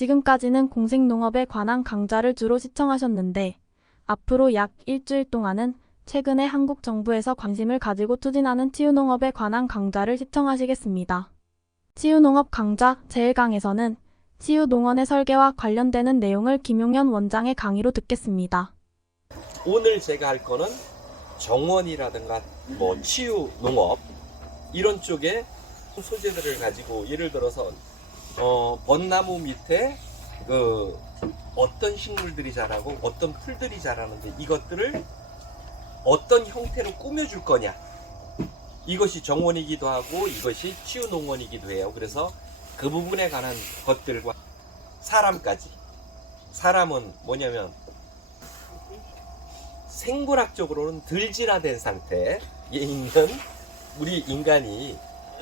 지금까지는 공생농업에 관한 강좌를 주로 시청하셨는데 앞으로 약 일주일 동안은 최근에 한국 정부에서 관심을 가지고 추진하는 치유농업에 관한 강좌를 시청하시겠습니다. 치유농업 강좌 제1강에서는 치유농원의 설계와 관련되는 내용을 김용현 원장의 강의로 듣겠습니다. 오늘 제가 할 거는 정원이라든가 뭐 치유농업 이런 쪽에 소재들을 가지고 예를 들어서 벚나무 밑에 그 어떤 식물들이 자라고 어떤 풀들이 자라는데 이것들을 어떤 형태로 꾸며줄 거냐, 이것이 정원이기도 하고 이것이 치유농원이기도 해요. 그래서 그 부분에 관한 것들과 사람까지, 사람은 뭐냐면 생물학적으로는 들진화된 상태에 있는 우리 인간이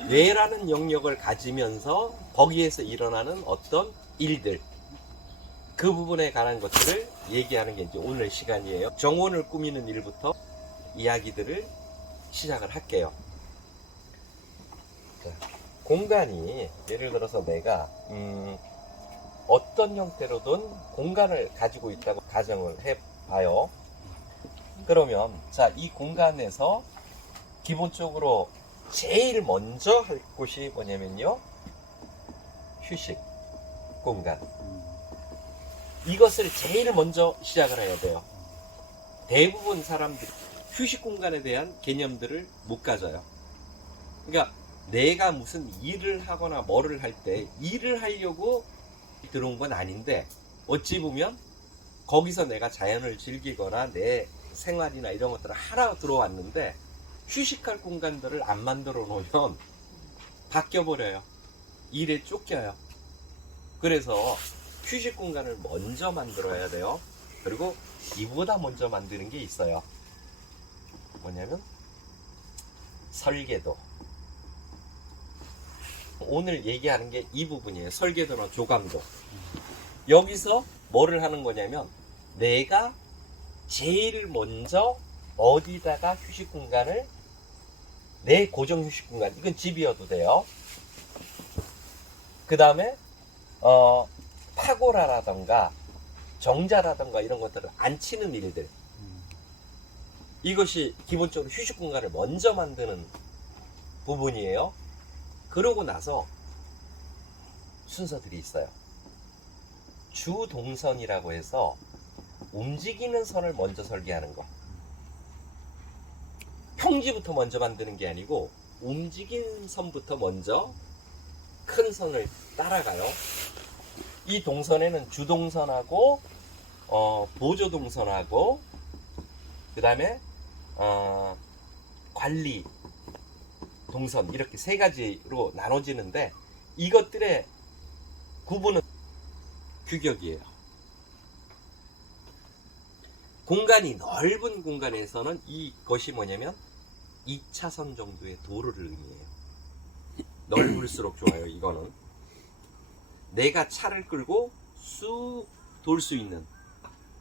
뇌라는 영역을 가지면서 거기에서 일어나는 어떤 일들, 그 부분에 관한 것들을 얘기하는 게 이제 오늘 시간이에요. 정원을 꾸미는 일부터 이야기들을 시작을 할게요. 자, 공간이 예를 들어서 내가 어떤 형태로든 공간을 가지고 있다고 가정을 해봐요. 그러면 자, 이 공간에서 기본적으로 제일 먼저 할 곳이 뭐냐면요, 휴식 공간. 이것을 제일 먼저 시작을 해야 돼요. 대부분 사람들이 휴식 공간에 대한 개념들을 못 가져요. 그러니까 내가 무슨 일을 하거나 뭐를 할 때 일을 하려고 들어온 건 아닌데 어찌 보면 거기서 내가 자연을 즐기거나 내 생활이나 이런 것들을 하러 들어왔는데 휴식할 공간들을 안 만들어 놓으면 바뀌어버려요. 일에 쫓겨요. 그래서 휴식 공간을 먼저 만들어야 돼요. 그리고 이보다 먼저 만드는 게 있어요. 뭐냐면 설계도. 오늘 얘기하는 게 이 부분이에요. 설계도나 조감도. 여기서 뭐를 하는 거냐면 내가 제일 먼저 어디다가 휴식 공간을, 내 고정 휴식 공간, 이건 집이어도 돼요. 그 다음에 파고라라던가 정자라던가 이런 것들을 안 치는 일들, 이것이 기본적으로 휴식 공간을 먼저 만드는 부분이에요. 그러고 나서 순서들이 있어요. 주동선이라고 해서 움직이는 선을 먼저 설계하는 거. 평지부터 먼저 만드는 게 아니고 움직이는 선부터 먼저 큰 선을 따라가요. 이 동선에는 주동선하고 보조동선하고 그 다음에 관리 동선, 이렇게 세 가지로 나눠지는데 이것들의 구분은 규격이에요. 공간이 넓은 공간에서는 이것이 뭐냐면 2차선 정도의 도로를 의미해요. 넓을수록 좋아요. 이거는 내가 차를 끌고 쑥 돌 수 있는,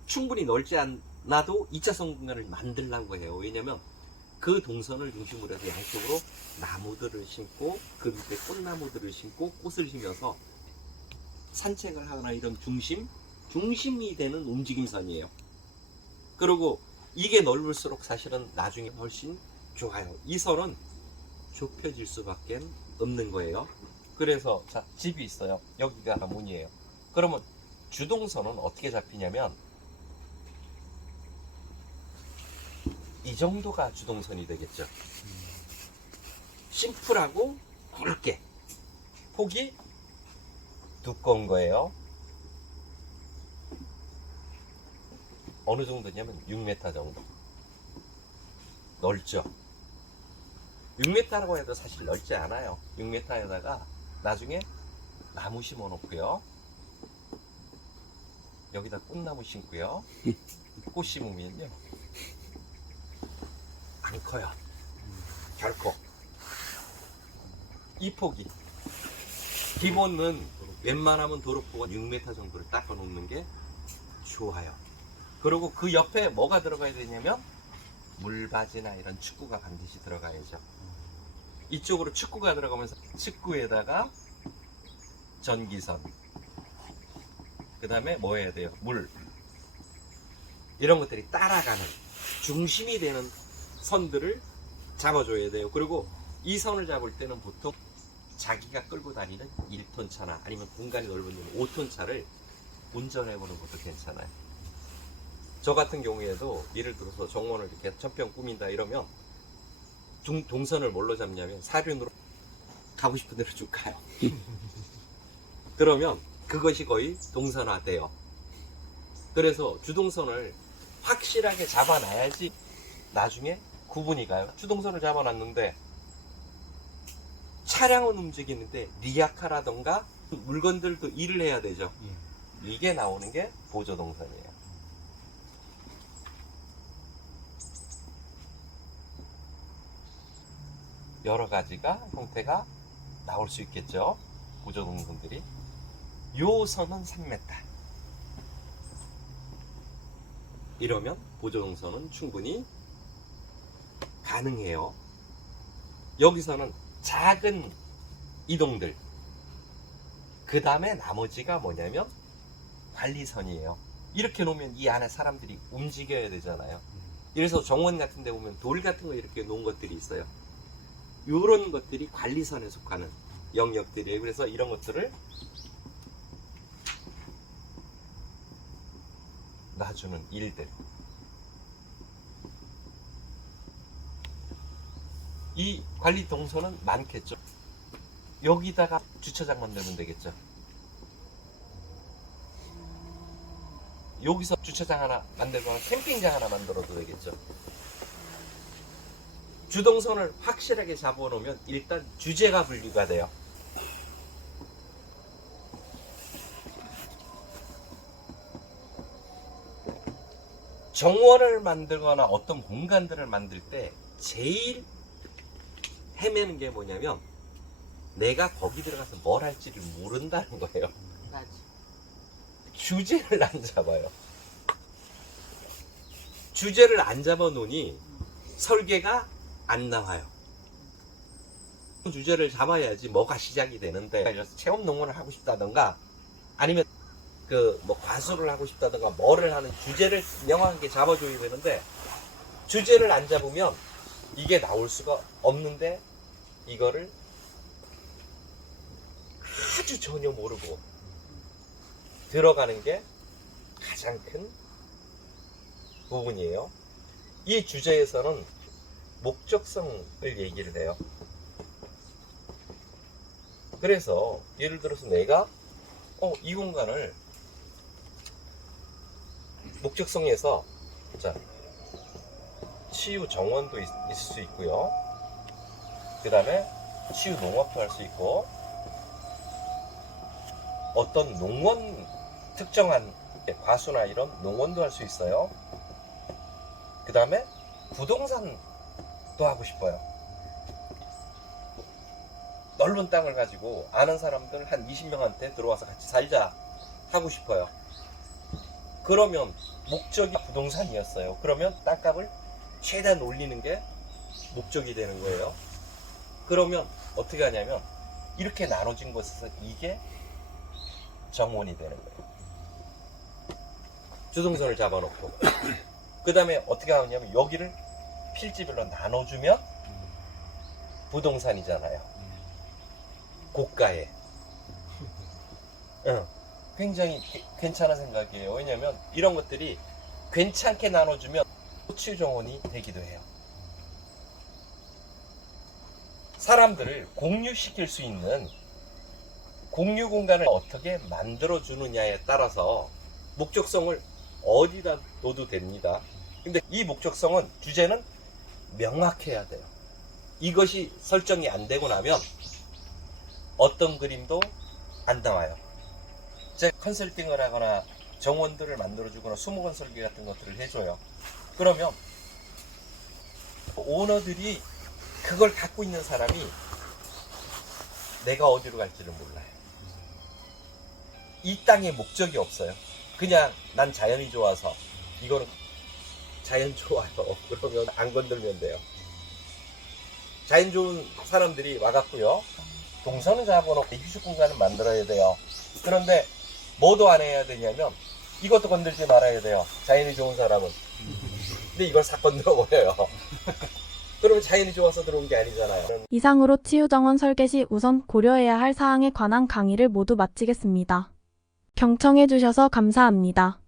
충분히 넓지 않아도 2차선 공간을 만들려고 해요. 왜냐면 그 동선을 중심으로 해서 양쪽으로 나무들을 심고 그 밑에 꽃나무들을 심고 꽃을 심어서 산책을 하거나 이런 중심이 되는 움직임선이에요. 그리고 이게 넓을수록 사실은 나중에 훨씬 좋아요. 이 선은 좁혀질 수밖에 없는 거예요. 그래서 자, 집이 있어요. 여기가 문이에요. 그러면 주동선은 어떻게 잡히냐면 이 정도가 주동선이 되겠죠. 심플하고 굵게, 폭이 두꺼운 거예요. 어느 정도냐면 6m 정도. 넓죠. 6m라고 해도 사실 넓지 않아요. 6m에다가 나중에 나무 심어 놓고요. 여기다 꽃나무 심고요. 꽃 심으면요 안 커요. 결코. 이 폭이 기본은 웬만하면 도로폭은 6m 정도를 닦아 놓는 게 좋아요. 그리고 그 옆에 뭐가 들어가야 되냐면 물바지나 이런 축구가 반드시 들어가야죠. 이쪽으로 축구가 들어가면서 축구에다가 전기선, 그 다음에 뭐 해야 돼요? 물. 이런 것들이 따라가는 중심이 되는 선들을 잡아줘야 돼요. 그리고 이 선을 잡을 때는 보통 자기가 끌고 다니는 1톤 차나 아니면 공간이 넓은 5톤 차를 운전해보는 것도 괜찮아요. 저 같은 경우에도 예를 들어서 정원을 이렇게 천평 꾸민다 이러면 동선을 뭘로 잡냐면 사륜으로 가고 싶은 대로 쭉 가요. 그러면 그것이 거의 동선화돼요. 그래서 주동선을 확실하게 잡아놔야지 나중에 구분이 가요. 주동선을 잡아놨는데 차량은 움직이는데 리아카라던가 물건들도 일을 해야 되죠. 이게 나오는 게 보조동선이에요. 여러 가지가 형태가 나올 수 있겠죠. 보조동선들이. 요 선은 3m. 이러면 보조동선은 충분히 가능해요. 여기서는 작은 이동들, 그 다음에 나머지가 뭐냐면 관리선이에요. 이렇게 놓으면 이 안에 사람들이 움직여야 되잖아요. 그래서 정원 같은 데 보면 돌 같은 거 이렇게 놓은 것들이 있어요. 이런 것들이 관리선에 속하는 영역들이에요. 그래서 이런 것들을 놔주는 일들. 이 관리 동선은 많겠죠. 여기다가 주차장 만들면 되겠죠. 여기서 주차장 하나 만들거나 캠핑장 하나 만들어도 되겠죠. 주동선을 확실하게 잡아놓으면 일단 주제가 분류가 돼요. 정원을 만들거나 어떤 공간들을 만들 때 제일 헤매는 게 뭐냐면 내가 거기 들어가서 뭘 할지를 모른다는 거예요. 맞아. 주제를 안 잡아요. 주제를 안 잡아 놓으니 설계가 안 나와요. 주제를 잡아야지 뭐가 시작이 되는데, 그래서 체험 농원을 하고 싶다던가 아니면 그 뭐 과수를 하고 싶다던가 뭐를 하는 주제를 명확하게 잡아줘야 되는데 주제를 안 잡으면 이게 나올 수가 없는데 이거를 아주 전혀 모르고 들어가는 게 가장 큰 부분이에요. 이 주제에서는 목적성을 얘기를 해요. 그래서 예를 들어서 내가 이 공간을 목적성에서 자 치유 정원도 있을 수 있고요. 그 다음에 치유 농업도 할 수 있고 어떤 농원 특정한 과수나 이런 농원도 할 수 있어요. 그 다음에 부동산도 하고 싶어요. 넓은 땅을 가지고 아는 사람들 한 20명한테 들어와서 같이 살자 하고 싶어요. 그러면 목적이 부동산이었어요. 그러면 땅값을 최대한 올리는 게 목적이 되는 거예요. 그러면 어떻게 하냐면 이렇게 나눠진 곳에서 이게 정원이 되는 거예요. 주동선을 잡아놓고 그 다음에 어떻게 하냐면 여기를 필지별로 나눠주면 부동산이잖아요. 고가에. 굉장히 괜찮은 생각이에요. 왜냐면 이런 것들이 괜찮게 나눠주면 치유정원이 되기도 해요. 사람들을 공유시킬 수 있는 공유 공간을 어떻게 만들어주느냐에 따라서 목적성을 어디다 둬도 됩니다. 근데 이 목적성은 주제는 명확해야 돼요. 이것이 설정이 안 되고 나면 어떤 그림도 안 나와요. 제가 컨설팅을 하거나 정원들을 만들어주거나 수목원 설계 같은 것들을 해줘요. 그러면 오너들이 그걸 갖고 있는 사람이 내가 어디로 갈지를 몰라요. 이 땅에 목적이 없어요. 그냥 난 자연이 좋아서 이거는 자연 좋아요. 그러면 안 건들면 돼요. 자연 좋은 사람들이 와갖고요. 동선을 잡아놓고 휴식 공간을 만들어야 돼요. 그런데 뭐도 안 해야 되냐면 이것도 건들지 말아야 돼요. 자연이 좋은 사람은. 근데 이걸 싹 건드려 버려요. 그러면 자연이 좋아서 들어온 게 아니잖아요. 이상으로 치유정원 설계 시 우선 고려해야 할 사항에 관한 강의를 모두 마치겠습니다. 경청해 주셔서 감사합니다.